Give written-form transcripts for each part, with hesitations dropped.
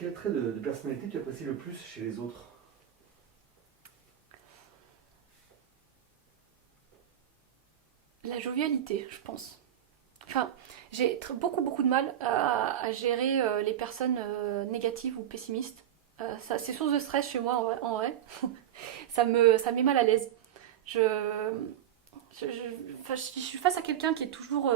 Quel trait de personnalité tu apprécies le plus chez les autres? La jovialité, je pense. Enfin, j'ai beaucoup de mal à gérer les personnes négatives ou pessimistes. C'est source de stress chez moi en vrai. Ça me met mal à l'aise. Je, enfin, je suis face à quelqu'un qui est toujours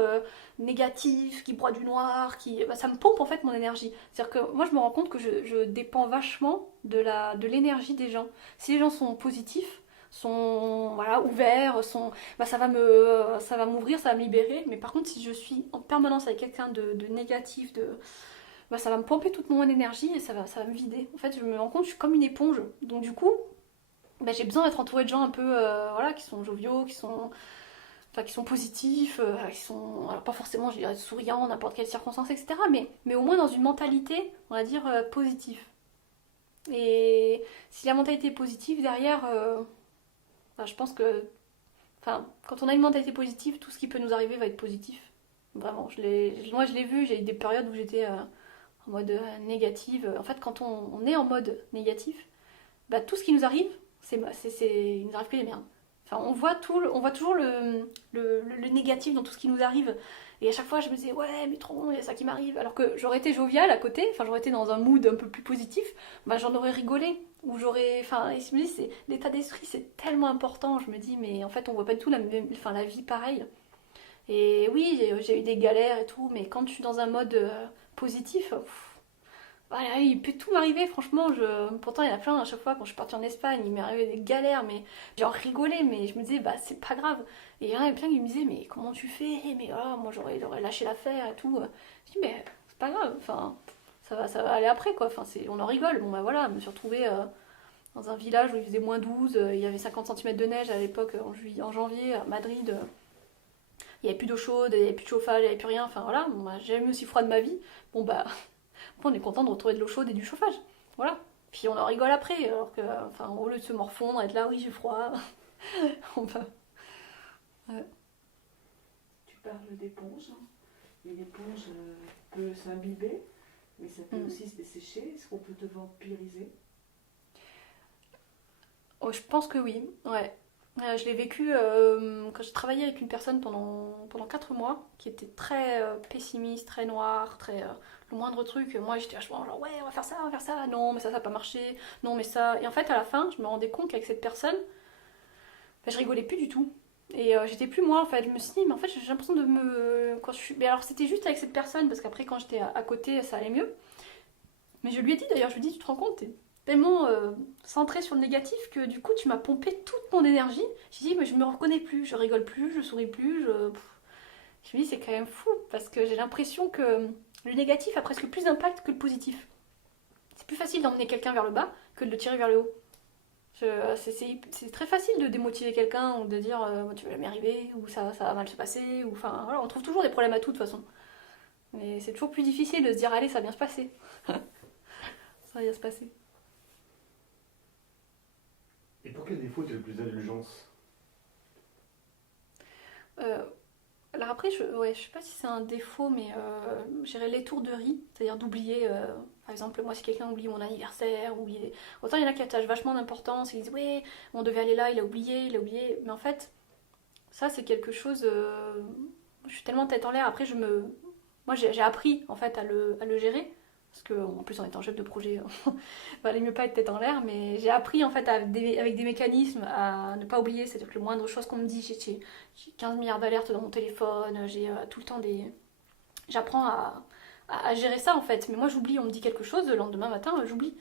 négatif, qui broie du noir, ça me pompe en fait mon énergie. C'est-à-dire que moi je me rends compte que je dépends vachement de l'énergie des gens. Si les gens sont positifs, sont voilà, ouverts, ça va m'ouvrir, ça va me libérer. Mais par contre, si je suis en permanence avec quelqu'un de négatif, ça va me pomper toute mon énergie et ça va me vider. En fait, je me rends compte que je suis comme une éponge. Donc du coup, j'ai besoin d'être entourée de gens un peu voilà, qui sont joviaux, qui sont positifs, qui sont, alors pas forcément, je dirais, souriants, dans n'importe quelle circonstance, etc., mais au moins dans une mentalité, on va dire, positive. Et si la mentalité est positive, derrière, je pense que, enfin, quand on a une mentalité positive, tout ce qui peut nous arriver va être positif. Vraiment, moi je l'ai vu, j'ai eu des périodes où j'étais en mode négative. En fait, quand on est en mode négatif, tout ce qui nous arrive, il nous arrive que des merdes. Enfin, on voit toujours le négatif dans tout ce qui nous arrive. Et à chaque fois, je me disais, ouais, mais trop bon, il y a ça qui m'arrive. Alors que j'aurais été joviale à côté, enfin, j'aurais été dans un mood un peu plus positif, j'en aurais rigolé. Ou j'aurais. Enfin, et je me dis, l'état d'esprit, c'est tellement important. Je me dis, mais en fait, on voit pas du tout la vie pareille. Et oui, j'ai eu des galères et tout, mais quand je suis dans un mode positif, voilà, il peut tout m'arriver, franchement. Pourtant, il y en a plein à chaque fois quand je suis partie en Espagne, il m'est arrivé des galères, mais genre rigolé, mais je me disais, c'est pas grave. Et il y en avait plein qui me disaient, mais comment tu fais? Mais moi j'aurais lâché l'affaire et tout. Je dis, mais c'est pas grave, enfin, ça va aller après quoi. Enfin, on en rigole. Bon, voilà, je me suis retrouvée dans un village où il faisait -12, il y avait 50 centimètres de neige à l'époque, en janvier, à Madrid. Il n'y avait plus d'eau chaude, il n'y avait plus de chauffage, il n'y avait plus rien. Enfin voilà, j'ai jamais eu aussi froid de ma vie. Bon on est content de retrouver de l'eau chaude et du chauffage. Voilà. Puis on en rigole après, alors que, enfin, au lieu de se morfondre, être là, oui, j'ai froid. on va. Ouais. Tu parles d'éponge, hein. Une éponge peut s'imbiber, mais ça peut Mm. aussi se dessécher. Est-ce qu'on peut te vampiriser? Oh, je pense que oui, ouais. Je l'ai vécu quand j'ai travaillé avec une personne pendant 4 mois qui était très pessimiste, très noire, le moindre truc. Moi j'étais vachement genre ouais, on va faire ça, non, mais ça va pas marcher, non, mais ça. Et en fait, à la fin, je me rendais compte qu'avec cette personne, je rigolais plus du tout. Et j'étais plus moi en fait. Je me suis dit, mais en fait, j'ai l'impression de me. Quand je suis. Mais alors, c'était juste avec cette personne parce qu'après, quand j'étais à côté, ça allait mieux. Mais je lui ai dit d'ailleurs, je lui ai dit, tu te rends compte, t'es tellement centré sur le négatif que du coup tu m'as pompé toute mon énergie. J'ai dit, mais je me reconnais plus, je rigole plus, je souris plus. Je me dis, c'est quand même fou parce que j'ai l'impression que le négatif a presque plus d'impact que le positif. C'est plus facile d'emmener quelqu'un vers le bas que de le tirer vers le haut. C'est très facile de démotiver quelqu'un ou de dire tu vas jamais arriver ou ça va mal se passer. Ou, enfin, voilà, on trouve toujours des problèmes à tout de toute façon. Mais c'est toujours plus difficile de se dire allez, ça va bien se passer. Ça va bien se passer. Et pour quel défaut tu as le plus d'indulgence? Euh, alors après, je sais pas si c'est un défaut, mais j'irais l'étourderie, c'est-à-dire d'oublier, par exemple, moi si quelqu'un oublie mon anniversaire, autant il y en a qui attachent vachement d'importance, ils disent ouais, on devait aller là, il a oublié, mais en fait, ça c'est quelque chose, je suis tellement tête en l'air, après moi j'ai appris en fait à le gérer, parce que en plus en étant chef de projet, valait mieux pas être tête en l'air, mais j'ai appris en fait avec des mécanismes à ne pas oublier, c'est-à-dire que le moindre chose qu'on me dit, j'ai 15 milliards d'alertes dans mon téléphone, j'ai tout le temps des. J'apprends à gérer ça en fait, mais moi j'oublie, on me dit quelque chose, le lendemain matin j'oublie.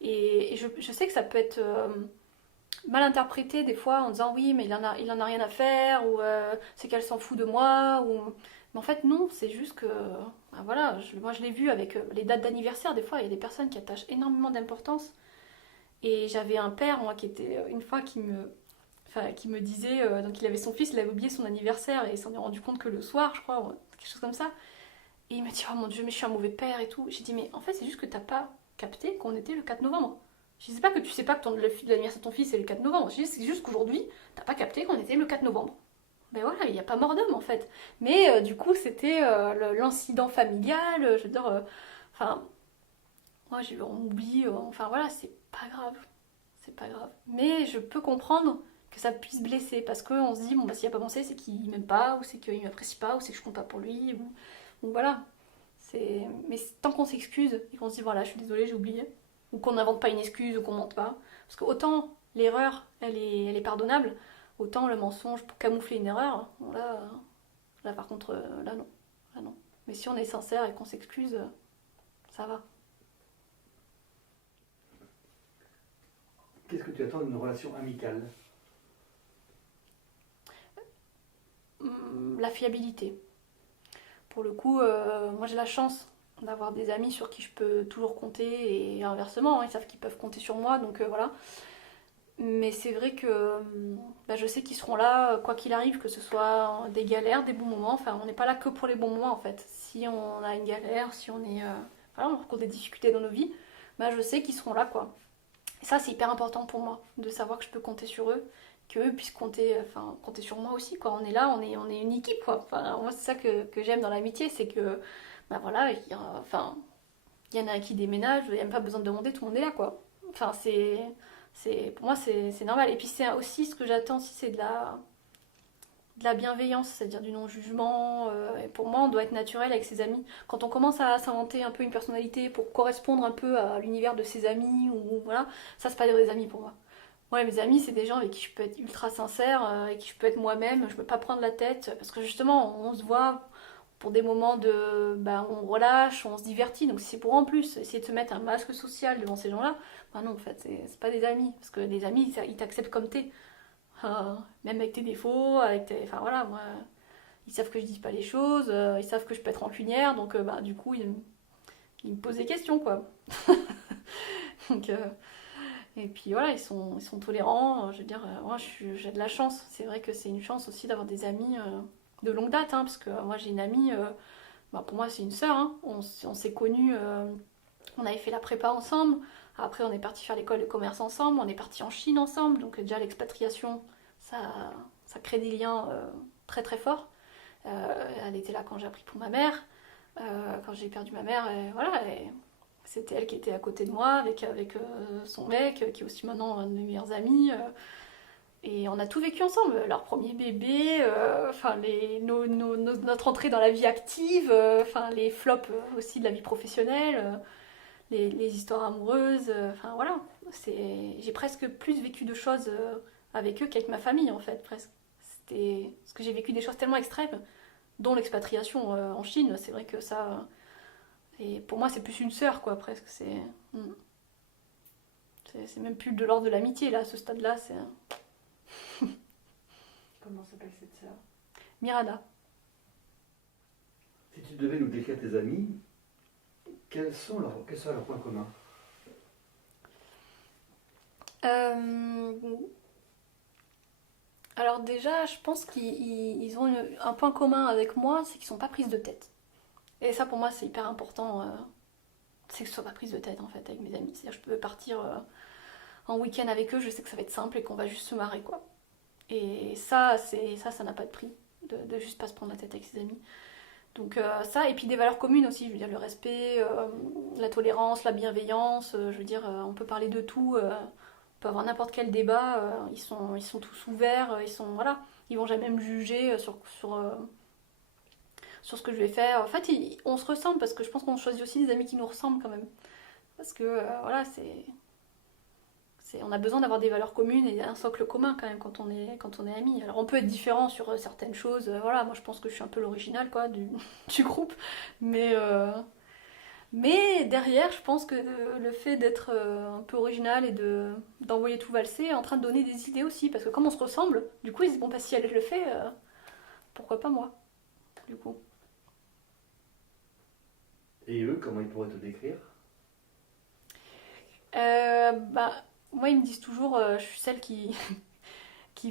Et je sais que ça peut être mal interprété des fois en disant oui, mais il en a rien à faire, ou c'est qu'elle s'en fout de moi, ou. Mais en fait, non, c'est juste que. Voilà, moi je l'ai vu avec les dates d'anniversaire, des fois il y a des personnes qui attachent énormément d'importance. Et j'avais un père, moi, qui était une fois qui me disait, donc il avait son fils, il avait oublié son anniversaire et il s'en est rendu compte que le soir, je crois, ou quelque chose comme ça. Et il m'a dit, oh mon dieu, mais je suis un mauvais père et tout. J'ai dit, mais en fait, c'est juste que t'as pas capté qu'on était le 4 novembre. Je sais pas que tu sais pas que l'anniversaire de ton fils est le 4 novembre. C'est juste qu'aujourd'hui, t'as pas capté qu'on était le 4 novembre. Ben voilà, il n'y a pas mort d'homme en fait. Mais du coup, c'était l'incident familial, je veux dire, enfin, moi on m'oublie, enfin voilà, c'est pas grave. C'est pas grave. Mais je peux comprendre que ça puisse blesser parce qu'on se dit, bon, bah, s'il a pas pensé, c'est qu'il m'aime pas, ou c'est qu'il m'apprécie pas, ou c'est que je compte pas pour lui, ou voilà. Mais tant qu'on s'excuse et qu'on se dit, voilà, je suis désolée, j'ai oublié, ou qu'on n'invente pas une excuse, ou qu'on mente pas, parce que autant l'erreur, elle est pardonnable, autant le mensonge pour camoufler une erreur, bon, là par contre, là non. Là non. Mais si on est sincère et qu'on s'excuse, ça va. Qu'est-ce que tu attends d'une relation amicale? La fiabilité. Pour le coup, moi j'ai la chance d'avoir des amis sur qui je peux toujours compter et inversement, hein, ils savent qu'ils peuvent compter sur moi, donc voilà. Mais c'est vrai que bah, je sais qu'ils seront là quoi qu'il arrive, que ce soit des galères, des bons moments. Enfin, on n'est pas là que pour les bons moments en fait. Si on a une galère, si on est, voilà, on rencontre des difficultés dans nos vies, bah, je sais qu'ils seront là quoi. Et ça, c'est hyper important pour moi, de savoir que je peux compter sur eux, qu'eux puissent compter, enfin, compter sur moi aussi, quoi. On est là, on est une équipe, quoi. Enfin, moi, c'est ça que j'aime dans l'amitié, c'est que, bah voilà, enfin, il y en a un qui déménage, il n'y a même pas besoin de demander, tout le monde est là, quoi. Enfin, pour moi, c'est normal. Et puis, c'est aussi ce que j'attends aussi, c'est de la bienveillance, c'est-à-dire du non-jugement. Et pour moi, on doit être naturel avec ses amis. Quand on commence à s'inventer un peu une personnalité pour correspondre un peu à l'univers de ses amis, ou voilà, ça, c'est pas des vrais amis pour moi. Moi, mes amis, c'est des gens avec qui je peux être ultra sincère, avec qui je peux être moi-même, je peux pas prendre la tête, parce que justement, on se voit pour des moments de, bah, on relâche, on se divertit, donc si c'est pour en plus essayer de se mettre un masque social devant ces gens-là, bah non, en fait, c'est pas des amis, parce que les amis, ils t'acceptent comme t'es. Même avec tes défauts, enfin voilà, moi, ils savent que je dis pas les choses, ils savent que je peux être rancunière, donc bah, du coup, ils me posent des questions, quoi. Donc, et puis voilà, ils sont tolérants, je veux dire, moi j'ai de la chance. C'est vrai que c'est une chance aussi d'avoir des amis de longue date, hein, parce que moi j'ai une amie, bah, pour moi c'est une sœur, hein. On s'est connus, on avait fait la prépa ensemble, après on est parti faire l'école de commerce ensemble, on est parti en Chine ensemble, donc déjà l'expatriation, ça, ça crée des liens très très forts. Elle était là quand j'ai appris pour ma mère, quand j'ai perdu ma mère, et voilà, et c'était elle qui était à côté de moi avec son mec, qui est aussi maintenant un de mes meilleurs amis. Et on a tout vécu ensemble, leur premier bébé, enfin notre entrée dans la vie active, enfin les flops aussi de la vie professionnelle, les histoires amoureuses, enfin voilà. J'ai presque plus vécu de choses avec eux qu'avec ma famille en fait, presque. Parce que j'ai vécu des choses tellement extrêmes, dont l'expatriation en Chine, c'est vrai que ça. Et pour moi, c'est plus une sœur, quoi, presque. C'est même plus de l'ordre de l'amitié, là, à ce stade-là. C'est Comment s'appelle cette sœur? Mirada. Si tu devais nous décrire tes amis, quels sont leurs points communs? Euh, Alors déjà, je pense qu'ils ont un point commun avec moi, c'est qu'ils sont pas prises de tête. Et ça, pour moi, c'est hyper important. C'est que je sois pas prise de tête, en fait, avec mes amis. C'est-à-dire, je peux partir en week-end avec eux, je sais que ça va être simple et qu'on va juste se marrer, quoi. Et ça n'a pas de prix, de juste pas se prendre la tête avec ses amis. Donc ça, et puis des valeurs communes aussi, je veux dire le respect, la tolérance, la bienveillance, je veux dire, on peut parler de tout, on peut avoir n'importe quel débat, ils sont tous ouverts, voilà, ils vont jamais me juger sur ce que je vais faire. En fait, on se ressemble parce que je pense qu'on choisit aussi des amis qui nous ressemblent quand même. Parce que voilà, on a besoin d'avoir des valeurs communes et un socle commun quand même quand on est amis. Alors on peut être différent sur certaines choses, voilà, moi je pense que je suis un peu l'original quoi du groupe, mais, mais derrière je pense que le fait d'être un peu original et d'envoyer tout valser est en train de donner des idées aussi, parce que comme on se ressemble, du coup ils se disent bon bah si elle le fait, pourquoi pas moi, du coup. Et eux, comment ils pourraient te décrire? Bah, moi, ils me disent toujours, je suis celle qui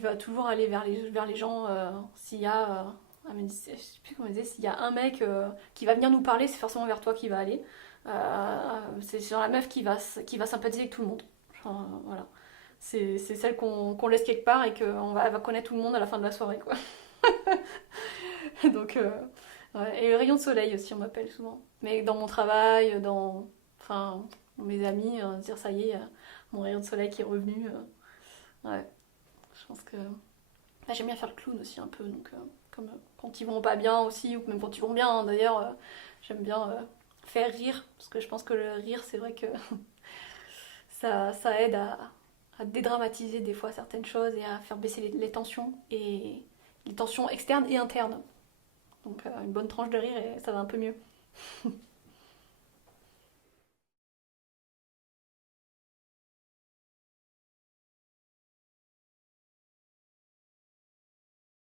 va toujours aller vers les gens s'il y a. Je sais plus comment elle disait, s'il y a un mec qui va venir nous parler, c'est forcément vers toi qu'il va aller. C'est genre la meuf qui va sympathiser avec tout le monde. Genre, voilà. C'est celle qu'on laisse quelque part et elle va connaître tout le monde à la fin de la soirée, quoi. Donc, ouais. Et le rayon de soleil aussi, on m'appelle souvent. Mais dans mon travail, enfin, mes amis, dire ça y est, mon rayon de soleil qui est revenu. Ouais, je pense que. Bah, j'aime bien faire le clown aussi un peu, donc comme quand ils vont pas bien aussi, ou même quand ils vont bien, hein, d'ailleurs, j'aime bien faire rire, parce que je pense que le rire, c'est vrai que ça aide à dédramatiser des fois certaines choses et à faire baisser les tensions externes et internes. Donc une bonne tranche de rire et ça va un peu mieux.